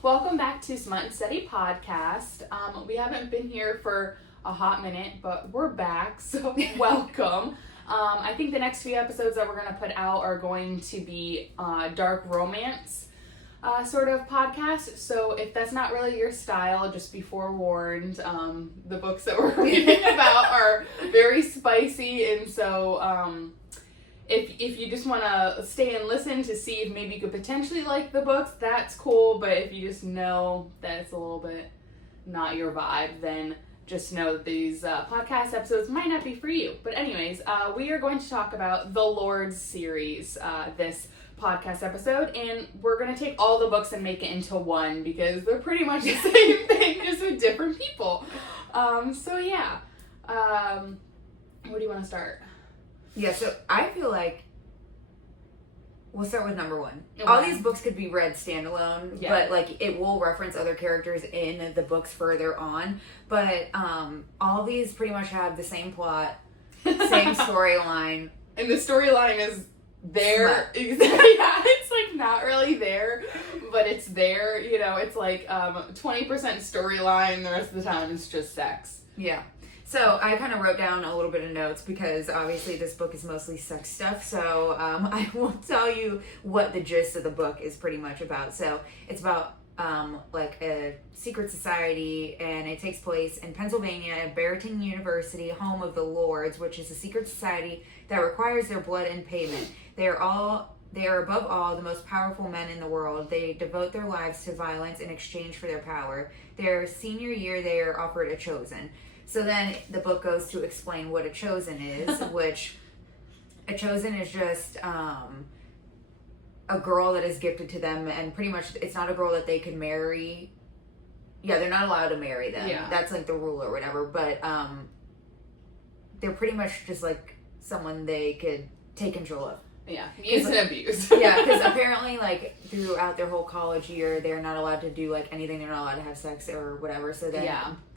Welcome back to Smut N Study podcast. We haven't been here for a hot minute, but we're back, so welcome. I think the next few episodes that we're going to put out are going to be dark romance sort of podcast. So if that's not really your style, just be forewarned. The books that we're reading about are very spicy, and so if you just want to stay and listen to see if maybe you could potentially like the books, that's cool. But if you just know that it's a little bit not your vibe, then just know that these podcast episodes might not be for you. But anyways, we are going to talk about the Lord's series this podcast episode, and we're going to take all the books and make it into one because they're pretty much the same thing, just with different people. So yeah. Where do you want to start? Yeah, so I feel like we'll start with number one. All these books could be read standalone, but like it will reference other characters in the books further on. But all these pretty much have the same plot, same storyline. And the storyline is there. Exactly. Yeah, it's like not really there, but it's there. You know, it's like 20% storyline, the rest of the time it's just sex. Yeah. So I kind of wrote down a little bit of notes because obviously this book is mostly sex stuff. So I won't tell you what the gist of the book is pretty much about. So it's about like a secret society, and it takes place in Pennsylvania at Barrington University, home of the Lords, which is a secret society that requires their blood in payment. They are above all the most powerful men in the world. They devote their lives to violence in exchange for their power. Their senior year, they are offered a chosen. So then the book goes to explain what a chosen is, which a chosen is just a girl that is gifted to them, and pretty much it's not a girl that they can marry. Yeah, they're not allowed to marry them. Yeah. That's like the rule or whatever, but they're pretty much just like someone they could take control of. Yeah, use and abuse. Yeah, because apparently, like, throughout their whole college year, they're not allowed to do, like, anything. They're not allowed to have sex or whatever. So then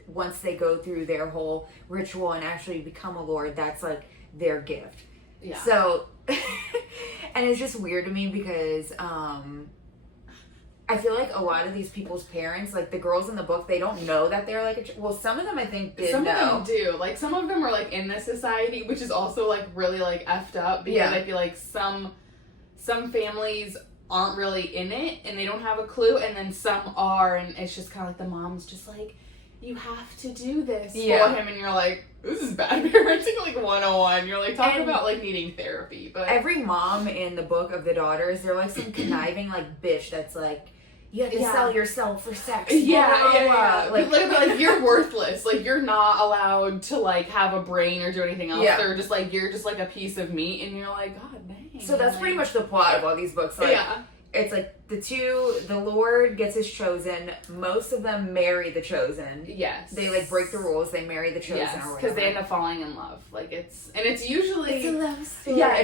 once they go through their whole ritual and actually become a lord, that's, like, their gift. Yeah. So, and it's just weird to me because I feel like a lot of these people's parents, like, the girls in the book, they don't know that they're, like, well, some of them, I think, did know. Some of them do. Like, some of them are, like, in this society, which is also, like, really, like, effed up. Because I feel like some families aren't really in it, and they don't have a clue, and then some are, and it's just kind of like the mom's just like, you have to do this for him, and you're like, this is bad parenting, like, 101. You're like, talk about, like, needing therapy. But every mom in the book of the daughters, they're, like, some conniving, like, bitch that's like, you have to sell yourself for sex. Yeah. Like, you're worthless. Like, you're not allowed to, like, have a brain or do anything else. Yeah. They're just, like, you're just, like, a piece of meat, and you're like, God dang. So that's pretty much the plot of all these books. Like, it's like the Lord gets his chosen. Most of them marry the chosen. Yes. They, like, break the rules. They marry the chosen or whatever. Because they end up falling in love. Like, it's usually... It's a love story. Yeah,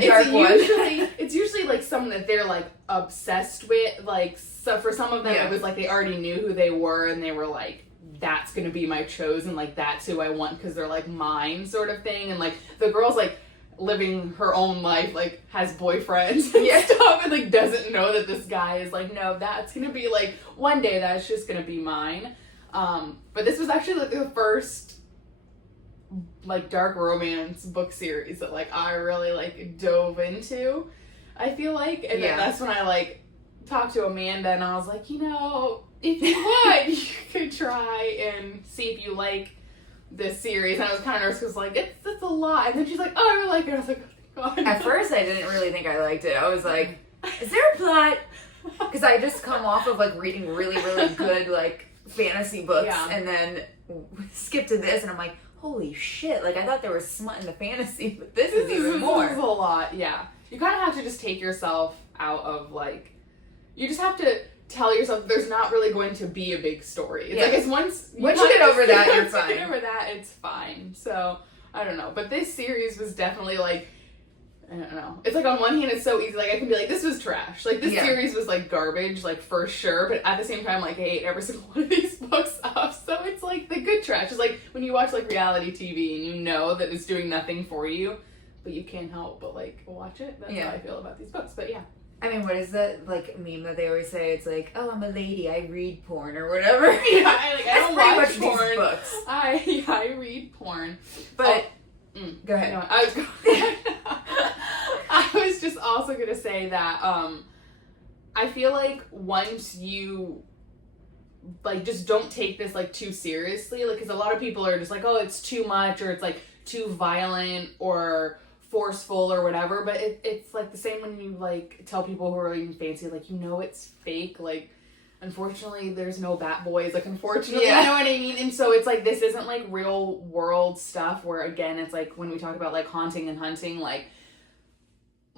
it's usually, like, someone that they're, like, obsessed with. Like, so for some of them, it was, like, they already knew who they were, and they were, like, that's gonna be my chosen. Like, that's who I want because they're, like, mine sort of thing. And, like, the girl's, like, living her own life, like, has boyfriends and stuff, and, like, doesn't know that this guy is, like, no, that's gonna be, like, one day that's just gonna be mine. But this was actually, like, the first, like, dark romance book series that, like, I really, like, dove into, I feel like. And then that's when I, like, talked to Amanda, and I was like, you know, if you would, you could try and see if you like this series. And I was kind of nervous because, like, it's a lot. And then she's like, oh, I really like it. I was like, oh, God. At first, I didn't really think I liked it. I was like, is there a plot? Because I just come off of, like, reading really, really good, like, fantasy books, and then skip to this, and I'm like, holy shit. Like, I thought there was smut in the fantasy, but this is even more. This is a lot, yeah. You kind of have to just take yourself out of, like, you just have to tell yourself there's not really going to be a big story. It's like, it's once you get over that, you're fine. Get over that, it's fine. So, I don't know. But this series was definitely, like, I don't know. It's like, on one hand, it's so easy. Like, I can be like, this was trash. Like, this series was, like, garbage, like, for sure. But at the same time, like, I hate every single one of these books up. So it's, like, the good trash. It's like when you watch, like, reality TV and you know that it's doing nothing for you, but you can't help but, like, watch it. That's how I feel about these books. But, yeah. I mean, what is that, like, meme that they always say? It's like, oh, I'm a lady, I read porn, or whatever. Yeah, I don't watch porn. These books. I read porn. But, go ahead. No, I was just also going to say that, I feel like once you, like, just don't take this, like, too seriously, like, because a lot of people are just like, oh, it's too much, or it's, like, too violent, or forceful or whatever, but it's like the same when you like tell people who are reading fancy, like, you know, it's fake, like, unfortunately there's no bat boys, like, unfortunately, you know what I mean? And so it's like, this isn't like real world stuff where, again, it's like when we talk about like haunting and hunting, like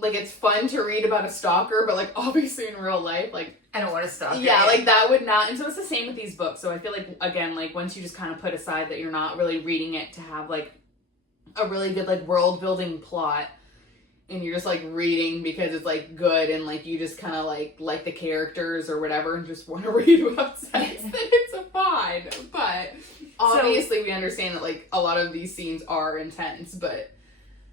it's fun to read about a stalker, but like obviously in real life, like, I don't want to stalk. Yeah, like that would not. And so it's the same with these books. So I feel like, again, like once you just kind of put aside that you're not really reading it to have like a really good like world building plot, and you're just like reading because it's like good and like you just kind of like the characters or whatever and just want to read about sex, then it's a fine. But obviously we understand that like a lot of these scenes are intense, but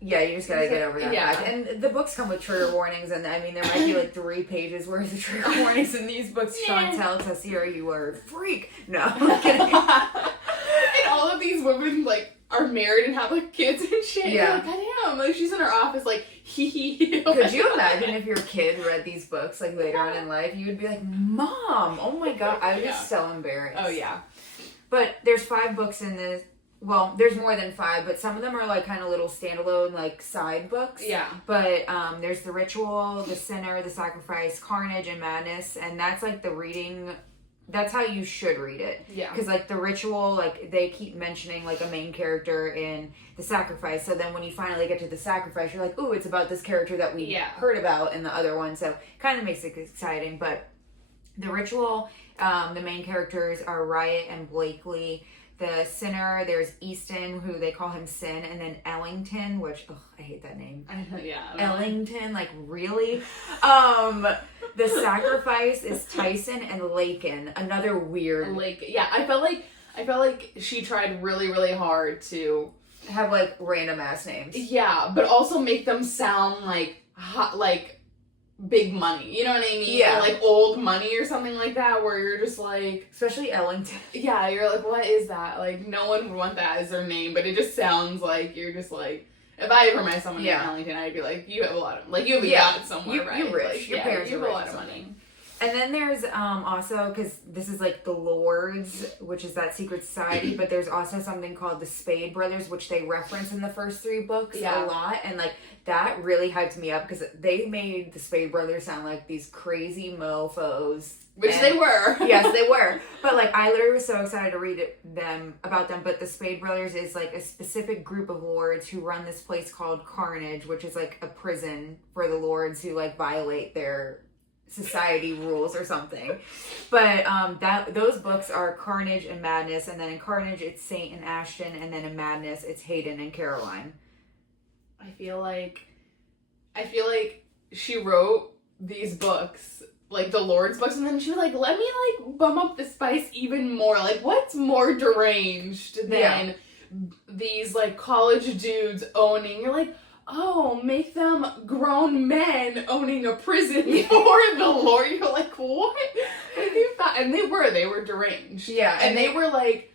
yeah, you just gotta get over that fact. Yeah. And the books come with trigger warnings, and I mean, there might be like 3 pages worth of trigger warnings in these books. Shantel Tessier, you are a freak. No, I'm kidding. And all of these women like are married and have like kids and shit. Yeah. Like, I am. Like, she's in her office like, hee. Could you imagine if your kid read these books like later on in life? You would be like, Mom, oh my God. I would be so embarrassed. Oh, yeah. But there's 5 books in this. Well, there's more than 5, but some of them are like kind of little standalone like side books. Yeah. But there's The Ritual, The Sinner, The Sacrifice, Carnage, and Madness. And that's like the reading. That's how you should read it. Yeah. Because, like, The Ritual, like, they keep mentioning, like, a main character in The Sacrifice. So then when you finally get to The Sacrifice, you're like, ooh, it's about this character that we heard about in the other one. So kind of makes it exciting. But The Ritual, the main characters are Riot and Blakely. The Sinner, there's Easton, who they call him Sin, and then Ellington, which, I hate that name. Ellington, like, really? The Sacrifice is Tyson and Lakin, another weird. Yeah, I felt like she tried really, really hard to have, like, random ass names. Yeah, but also make them sound like hot, like big money, you know what I mean? Yeah. Or like old money or something like that, where you're just like, especially Ellington. Yeah, you're like, what is that? Like, no one would want that as their name, but it just sounds like you're just like, if I ever met someone named Ellington, I'd be like, you have a lot of, like, you have a yacht somewhere, right? You're rich. Like, your parents you are have rich. A lot of money. And then there's also, because this is like the Lords, which is that secret society, but there's also something called the Spade Brothers, which they reference in the first 3 books a lot. And like that really hyped me up because they made the Spade Brothers sound like these crazy mofos. Which they were. Yes, they were. But like I literally was so excited to read about them. But the Spade Brothers is like a specific group of lords who run this place called Carnage, which is like a prison for the lords who like violate their society rules or something. But those books are Carnage and Madness, and then in Carnage it's Saint and Ashton, and then in Madness it's Hayden and Caroline. I feel like she wrote these books, like the Lord's books, and then she was like, let me like bump up the spice even more. Like, what's more deranged than these like college dudes owning? You're like, oh, make them grown men owning a prison for the Lord. You're like, what? And they were deranged. Yeah. And they were like,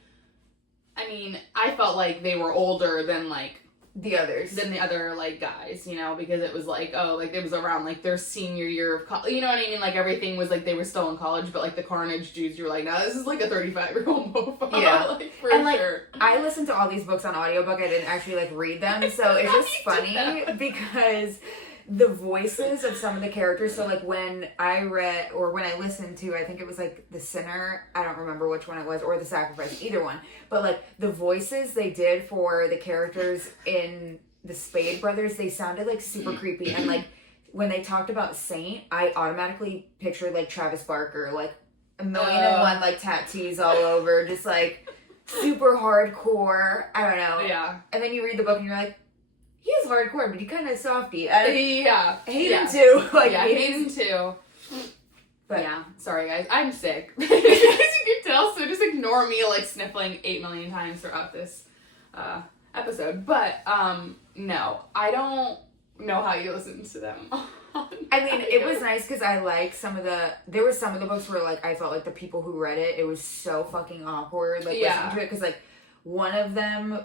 I mean, I felt like they were older than like the others. Than the other like guys, you know, because it was like, oh, like it was around like their senior year of college. You know what I mean? Like everything was like they were still in college, but like the Carnage dudes, you were like, no, this is like a 35-year-old mofo. Yeah. Like, for and like, sure. I listened to all these books on audiobook. I didn't actually like read them, so it's just funny because the voices of some of the characters. So like when I read or when I listened to, I think it was like The Sinner, I don't remember which one it was, or The Sacrifice, either one. But like the voices they did for the characters in the Spade Brothers, they sounded like super creepy. And like when they talked about Saint, I automatically pictured like Travis Barker, like 1,000,001 like tattoos all over, just like super hardcore. I don't know. Yeah. And then you read the book and you're like, he is hardcore, but he kind of softy. I hate him too. Like, Hayden too. But yeah, sorry guys, I'm sick. As you can tell, so just ignore me like sniffling 8 million times throughout this episode. But no, I don't know how you listen to them. I mean, it was nice because I like there were some of the books where, like, I felt like the people who read it was so fucking awkward, like, listening to it, because, like, one of them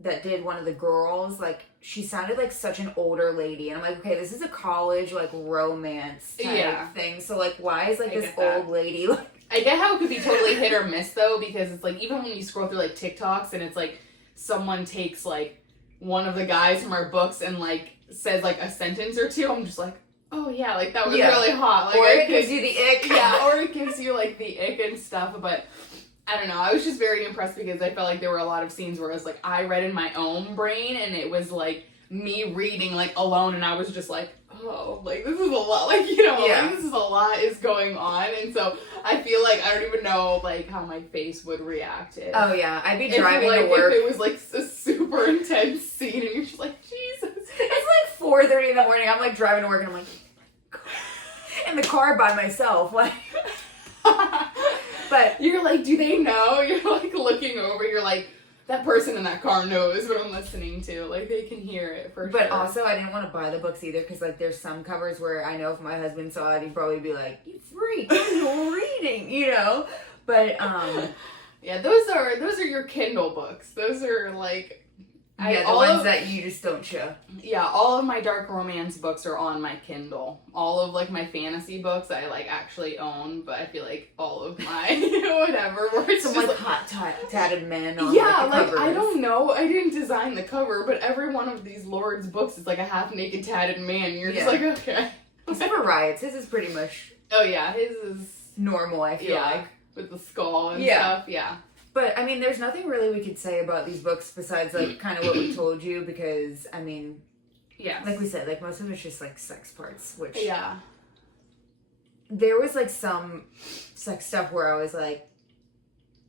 that did one of the girls, like, she sounded like such an older lady, and I'm like, okay, this is a college, like, romance type thing, so, like, why is, like, this old lady, like... I get how it could be totally hit or miss, though, because it's, like, even when you scroll through, like, TikToks, and it's, like, someone takes, like, one of the guys from our books and, like, says, like, a sentence or two, I'm just like, oh, yeah, like, that was really hot. Like, or it gives you the ick. Yeah, or it gives you, like, the ick and stuff, but... I don't know, I was just very impressed because I felt like there were a lot of scenes where it was like, I read in my own brain, and it was like, me reading, like, alone, and I was just like, oh, like, this is a lot, like, you know, like, this is a lot is going on, and so, I feel like, I don't even know, like, how my face would react to it. Oh, yeah, I'd be driving to work. If it was, like, a super intense scene, and you're just like, Jesus. It's like 4:30 in the morning, I'm, like, driving to work, and I'm like, in the car by myself, like... But you're like, do they know? You're like looking over, you're like, that person in that car knows what I'm listening to. Like, they can hear it for sure. But also, I didn't want to buy the books either, because, like, there's some covers where I know if my husband saw it, he'd probably be like, you freak, you're reading, you know? But, yeah, those are your Kindle books. Those are, like... the ones that you just don't show. Yeah, all of my dark romance books are on my Kindle. All of, like, my fantasy books I, like, actually own, but I feel like all of my, whatever, where it's some, just, like, hot, tatted men on, yeah, like, the covers. I don't know, I didn't design the cover, but every one of these Lord's books is, like, a half-naked tatted man, and you're just like, okay. Except for Riot's, his is pretty much... Oh, yeah, his is... normal, I feel like. With the skull and stuff, But, I mean, there's nothing really we could say about these books besides, like, kind of what we told you, because, I mean, like we said, like, most of it's just, like, sex parts, which... Yeah. There was, like, some sex stuff where I was like...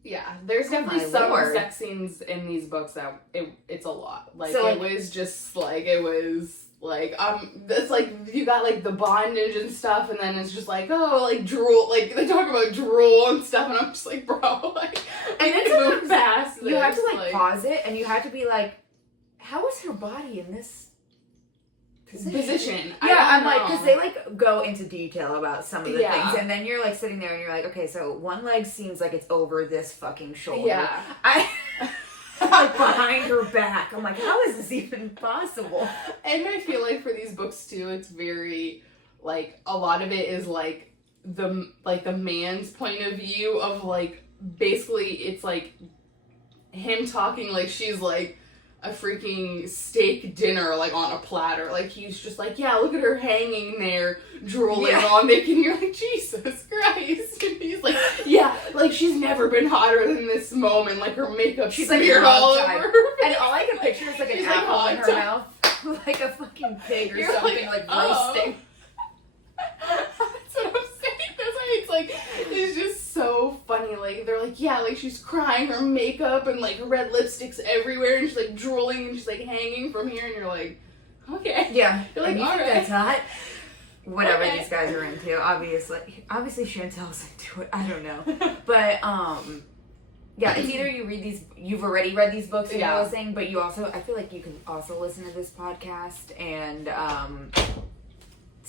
Yeah, there's definitely some sex scenes in these books that it's a lot. Like, so, it was just, like, it's like, you got, like, the bondage and stuff, and then it's just like, oh, like, drool, like, they talk about drool and stuff, and I'm just like, bro, like, and it's move fast. You have to, like, pause it, and you have to be like, how is her body in this position? Yeah, I'm like, because they, like, go into detail about some of the things, and then you're, like, sitting there, and you're like, okay, so one leg seems like it's over this fucking shoulder. Yeah. Like, behind her back. I'm like, how is this even possible? And I feel like for these books, too, it's very, like, a lot of it is, like, the man's point of view of, like, basically, it's, like, him talking like she's, like, a freaking steak dinner, like, on a platter. Like, he's just like, yeah, look at her hanging there, drooling on making. You're like, Jesus Christ. And he's like, yeah, like, she's never been hotter than this moment. Like, her makeup smeared all over her. And all I can picture is, like, an apple in her mouth. Like a fucking pig or something, like roasting. That's what I'm saying. That's why it's, like, it's just so funny. Like, they're like, yeah, like, she's crying, her makeup, and, like, her red lipstick's everywhere, and she's, like, drooling, and she's, like, hanging from here, and you're like, okay. Yeah. You're like, you all think right. that's hot? Whatever these guys are into, obviously Shantel's into it, I don't know. But, yeah, it's either you read these, you've already read these books and you're listening, but you also, I feel like you can also listen to this podcast and,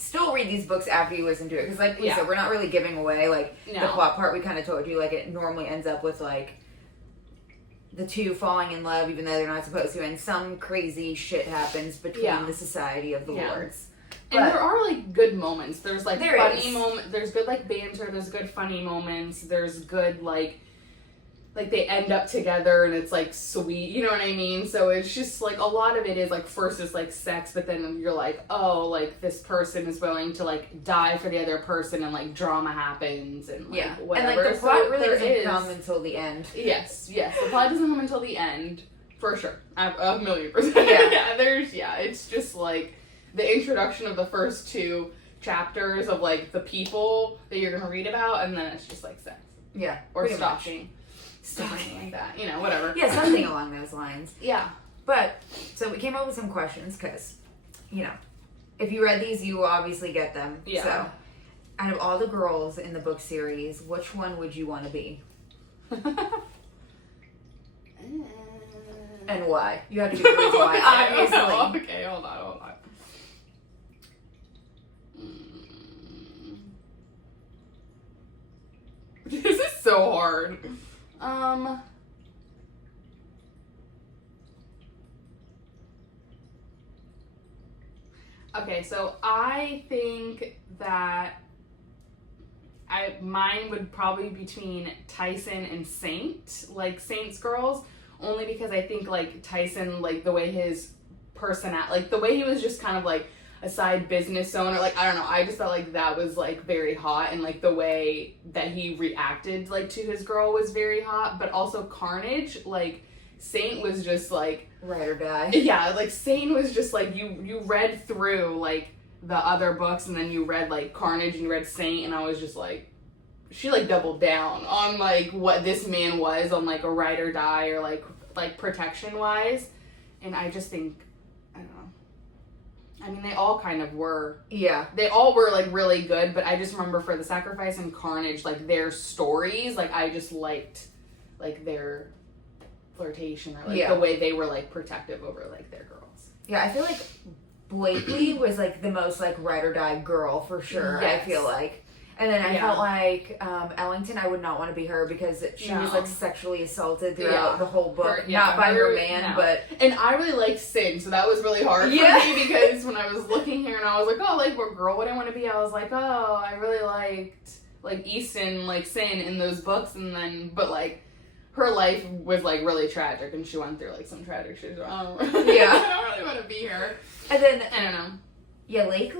still read these books after you listen to it. Because, like we said, we're not really giving away, like, the plot part we kind of told you, like, it normally ends up with, like, the two falling in love even though they're not supposed to, and some crazy shit happens between the Society of the Lords. And there are, like, good moments. There's, like, funny moments. There's good, like, banter. There's good funny moments. There's good, like, they end up together and it's, like, sweet. You know what I mean? So it's just, like, a lot of it is, like, first it's, like, sex, but then you're like, oh, like, this person is willing to, like, die for the other person and, like, drama happens and, like, whatever. And, like, the plot really doesn't come until the end. Yes. The plot doesn't come until the end. For sure. 1,000,000%. It's just, like, the introduction of the first two chapters of, like, the people that you're going to read about, and then it's just, like, sex. Yeah. Or stalking. Something like that. You know, whatever. Yeah, something along those lines. Yeah. But, so we came up with some questions, because, you know, if you read these, you obviously get them. Yeah. So, out of all the girls in the book series, which one would you want to be? And why? You have to give the reason why, obviously. Okay, hold on. so hard. Okay, so I think that mine would probably be between Tyson and Saint, like Saint's girls, only because I think like Tyson, like the way his personality, like the way he was just kind of like a side business owner, like I don't know, I just felt like that was like very hot, and like the way that he reacted like to his girl was very hot. But also Carnage, like Saint was just like ride or die. Yeah, like Saint was just like you read through like the other books, and then you read like Carnage and you read Saint, and I was just like, she like doubled down on like what this man was on like a ride or die, or like protection wise. And I just think, I don't know, I mean they all kind of were, yeah, they all were like really good, but I just remember for the Sacrifice and Carnage, like their stories, like I just liked like their flirtation, or like the way they were like protective over like their girls. Yeah, I feel like Blakely was like the most like ride or die girl for sure. Yes. I feel like, and then I felt like Ellington, I would not want to be her because she was like sexually assaulted throughout the whole book, not by her man, but. And I really liked Sin, so that was really hard for me, because when I was looking here and I was like, oh, like what girl would I want to be? I was like, oh, I really liked like Easton, like Sin in those books, and then but like her life was like really tragic, and she went through like some tragic shit. So I don't really want to be her. And then I don't know. Yeah, Lake,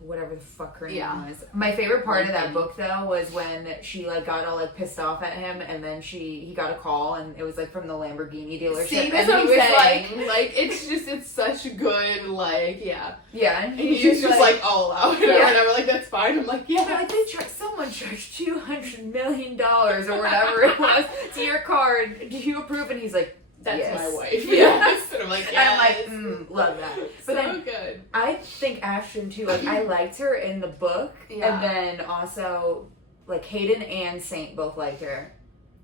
whatever the fuck her name was. My favorite part of that book though was when she like got all like pissed off at him, and then he got a call, and it was like from the Lamborghini dealership. See, that's what I'm saying. Like it's such good and he's just like all out, and whatever. Like that's fine. I'm like like someone charged $200 million or whatever it was to your card. Do you approve? And he's like, that's my wife. Yes. And I'm like, yes. And I'm like, love that. But so good. I think Ashton too, like I liked her in the book. And then also like Hayden and Saint both liked her.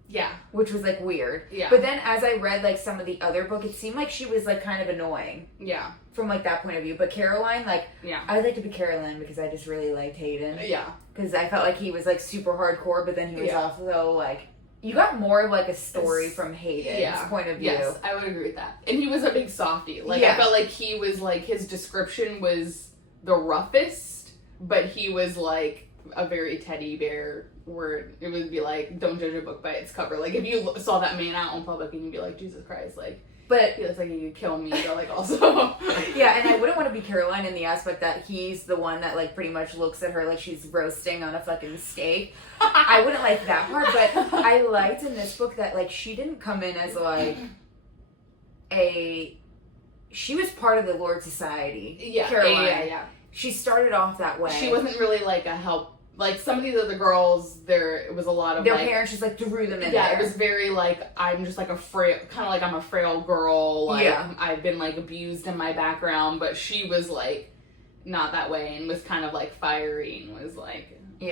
Yeah. Which was like weird. Yeah. But then as I read like some of the other book, it seemed like she was like kind of annoying. Yeah. From like that point of view. But Caroline, like I'd like to be Caroline because I just really liked Hayden. Yeah. Because I felt like he was like super hardcore, but then he was also like, you got more of like a story from Hayden's point of view. Yes, I would agree with that. And he was a big softie. Like I felt like he was like, his description was the roughest, but he was like a very teddy bear, where it would be like, don't judge a book by its cover. Like if you saw that man out in public and you'd be like, Jesus Christ, like, but he looks like he could kill me, but like also. Yeah, and I wouldn't want to be Caroline in the aspect that he's the one that like pretty much looks at her like she's roasting on a fucking steak. I wouldn't like that part, but I liked in this book that like she didn't come in as like she was part of the Lord Society. Yeah, Caroline. Yeah. She started off that way. She wasn't really like a help. Like some of these other girls, it was a lot of their like, parents just like threw them in there. Yeah, it was very like, I'm just like a frail, kind of like I'm a frail girl. Like I've been like abused in my background, but she was like not that way, and was kind of like fiery, and was like so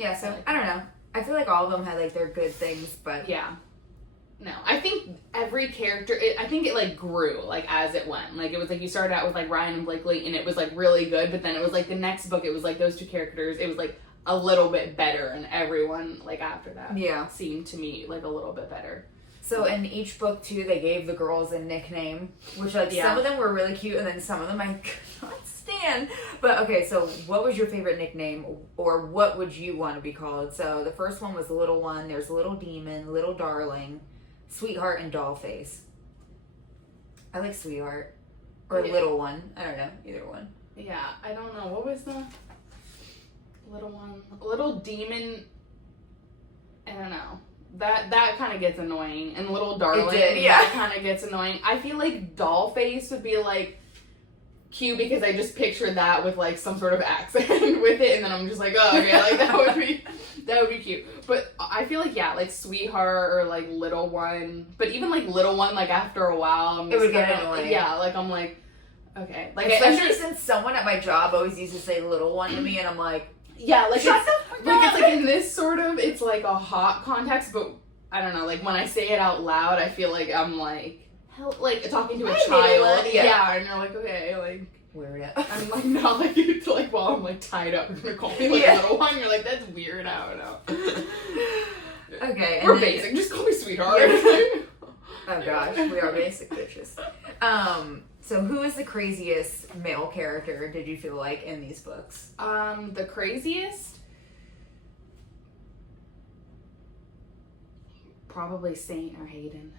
like, I don't know. I feel like all of them had like their good things, but no, I think every character, I think it like grew like as it went. Like it was like you started out with like Ryan and Blakely, and it was like really good, but then it was like the next book, it was like those two characters, it was like a little bit better, and everyone like after that seemed to me like a little bit better. So in each book too, they gave the girls a nickname, which like some of them were really cute, and then some of them I could not stand. But okay, so what was your favorite nickname, or what would you want to be called? So the first one was Little One. There's Little Demon, Little Darling, Sweetheart, and Dollface. I like Sweetheart. Or Little One. I don't know. Either one. Yeah, I don't know. What was the Little One? Little Demon. I don't know. That kind of gets annoying. And Little Darling. That kind of gets annoying. I feel like Dollface would be like cute, because I just pictured that with like some sort of accent with it, and then I'm just like, oh, okay, like that would be cute. But I feel like like Sweetheart or like Little One, but even like Little One, like after a while, it would get annoying. Yeah, like I'm like, okay, like especially since someone at my job always used to say Little One to me, and I'm like, like shut the fuck up. Like it's like in this sort of, it's like a hot context, but I don't know, like when I say it out loud, I feel like I'm like talking to a child. And you're like, okay, like weird out. I'm like, not like it's like while I'm like tied up, you're gonna call me like a little one. You're like, that's weird. I don't know. Okay. We're basic. Just call me sweetheart. Oh gosh, we are basic bitches. So who is the craziest male character, did you feel like, in these books? The craziest? Probably Saint or Hayden,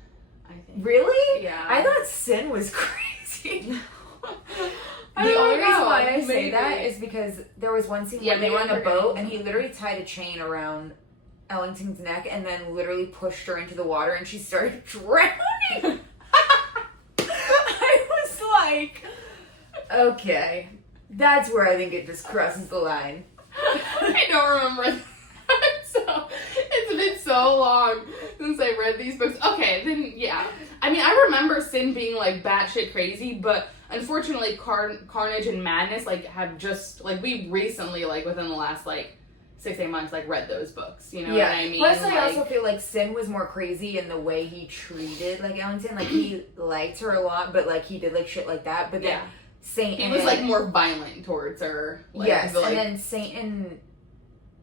I think. Really? Yeah. I thought Sin was crazy. I The don't only reason know. why I say Maybe. that is because there was one scene when they were on a boat and he literally tied a chain around Ellington's neck and then literally pushed her into the water and she started drowning. I was like, okay, that's where I think it just crosses the line. I don't remember that. So it's been so long since I read these books. Okay, then yeah. I mean, I remember Sin being like batshit crazy, but unfortunately, Carnage and Madness like have just like we recently like within the last like 6-8 months like read those books. You know what I mean? Plus, I like, also feel like Sin was more crazy in the way he treated like Ellington. Like he liked her a lot, but like he did like shit like that. But then Saint he was like more violent towards her. Like, yes, like, and then Saint and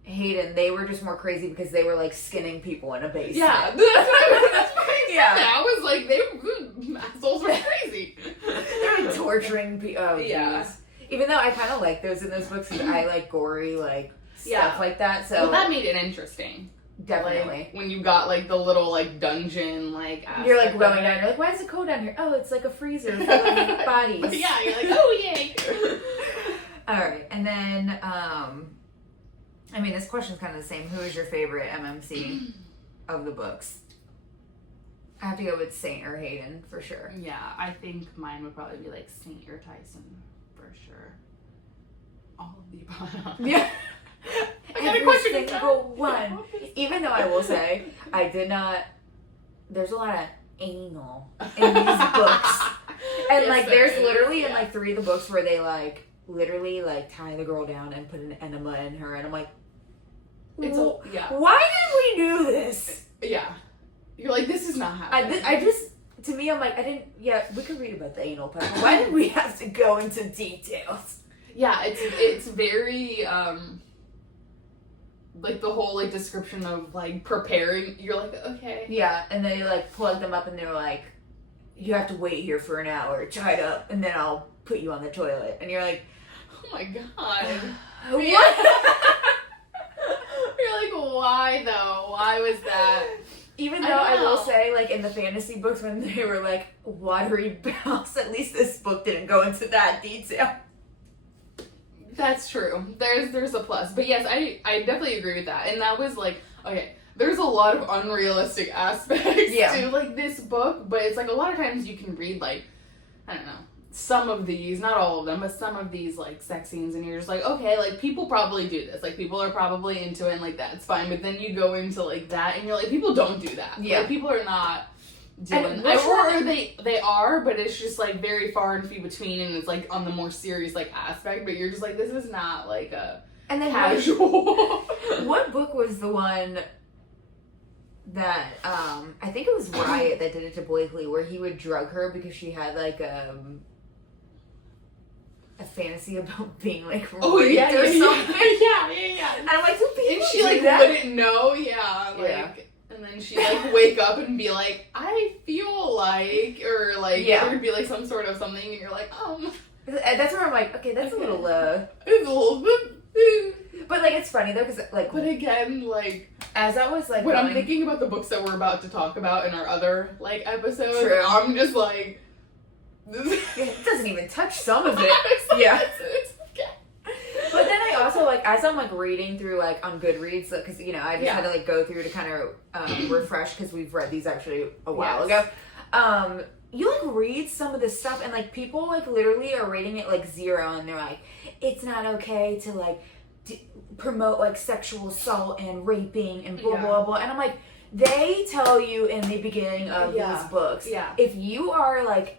Hayden, they were just more crazy because they were like skinning people in a basement. Yeah, that's what I said. I was like, they assholes were crazy. They're like torturing people. Oh, yeah. geez. Even though I kind of like those in those books because I like gory like stuff like that. So well, that made it interesting. Definitely. Like, when you got like the little like dungeon like you're like going down. You're like, why is it cold down here? Oh, it's like a freezer for like bodies. But yeah, you're like, oh yay. All right, and then I mean, this question's kind of the same. Who is your favorite MMC of the books? I have to go with Saint or Hayden for sure. Yeah, I think mine would probably be like Saint or Tyson for sure. All of the above. Yeah. I got a Every question. single one. Even though I will say, I did not. There's a lot of anal in these books, and Yes, like there there's is. literally in like 3 of the books where they like literally like tie the girl down and put an enema in her, and I'm like, It's a, yeah. why did we do this? Yeah. You're like, this is not happening. I just, to me, I'm like, I didn't, yeah, we could read about the anal part, but why did we have to go into details? Yeah, it's very, like the whole like description of like preparing, you're like, okay. Yeah, and they like plug them up and they're like, you have to wait here for an hour, tied up, and then I'll put you on the toilet. And you're like, Oh my god. what? You're like, why though? Why was that? Even though I will say, like, in the fantasy books when they were, like, watery bowels, at least this book didn't go into that detail. That's true. There's a plus. But yes, I definitely agree with that. And that was like, okay, there's a lot of unrealistic aspects to like this book, but it's like a lot of times you can read like, I don't know, some of these, not all of them, but some of these like sex scenes and you're just like, okay, like people probably do this. Like people are probably into it and like that's fine. But then you go into like that and you're like, people don't do that. Yeah. Like people are not doing that. Or they are, but it's just like very far and few between and it's like on the more serious like aspect, but you're just like, this is not like a and then casual. what book was the one that I think it was Riot that did it to Blakely where he would drug her because she had like a fantasy about being like raped or something. Yeah. And I'm like, do people And she do like that? wouldn't know, and then she like wake up and be like, I feel like, or like there would be like some sort of something, and you're like, That's where I'm like, okay, that's okay. a little It's a little bit. But like it's funny though because like But again, like as I was like when I'm thinking about the books that we're about to talk about in our other like episodes, True. I'm just like, it doesn't even touch some of it. It's okay. But then I also like as I'm like reading through like on Goodreads because you know I just had to like go through to kind of refresh because we've read these actually a while ago. You like read some of this stuff and like people like literally are rating it like 0 and they're like, it's not okay to like promote like sexual assault and raping and blah blah blah, and I'm like, they tell you in the beginning of these books, if you are like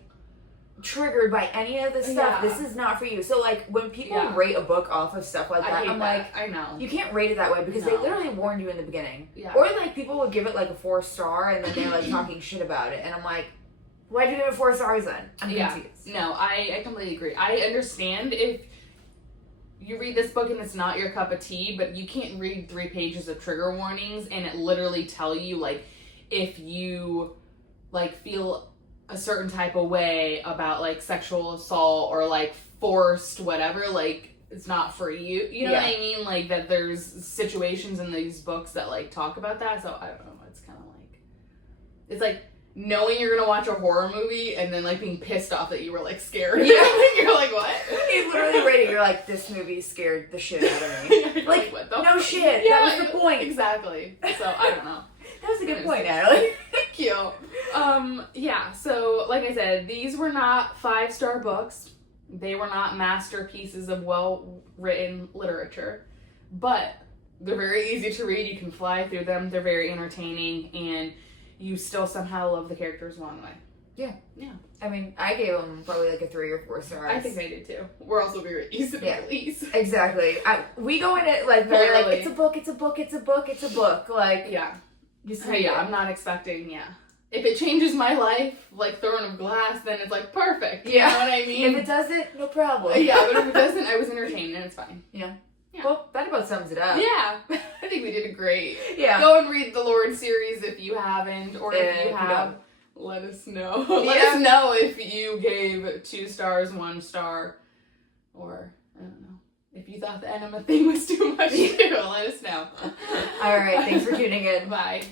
triggered by any of this stuff, this is not for you. So like when people rate a book off of stuff like that, I'm like, I know you can't rate it that way because they literally warned you in the beginning. Or like people would give it like a 4-star and then they're like talking shit about it, and I'm like, Why'd you give it 4 stars then? I'm confused. No, I completely agree. I understand if you read this book and it's not your cup of tea, but you can't read 3 pages of trigger warnings and it literally tell you, like, if you, like, feel a certain type of way about, like, sexual assault or, like, forced whatever, like, it's not for you. You know what I mean? Like, that there's situations in these books that, like, talk about that. So, I don't know. It's kind of like, it's like knowing you're going to watch a horror movie and then, like, being pissed off that you were, like, scared. Yeah. You're like, what? You literally read it. You're like, this movie scared the shit out of me. Like, what the no shit. Yeah, that was the point. Exactly. So, I don't know. That was a good point, Natalie. Thank you. Yeah, so like I said, these were not 5-star books. They were not masterpieces of well-written literature. But they're very easy to read. You can fly through them. They're very entertaining. And you still somehow love the characters along the way. Yeah. Yeah. I mean, I gave them probably like a 3 or 4 stars. I think I did too. We're also very easy to release. Exactly. We go in it like very like, it's a book, it's a book, it's a book, it's a book. Like, yeah. I'm not expecting, If it changes my life, like Throne of Glass, then it's like perfect. You know what I mean? If it doesn't, no problem. Yeah, but if it doesn't, I was entertained and it's fine. Yeah. Well, that about sums it up. Yeah. I think we did great. Yeah. Go and read the Lord series if you haven't, or if you have, let us know. Let us know if you gave 2 stars, 1 star, or, I don't know. If you thought the enema thing was too much, let us know. All right. Thanks for tuning in. Bye.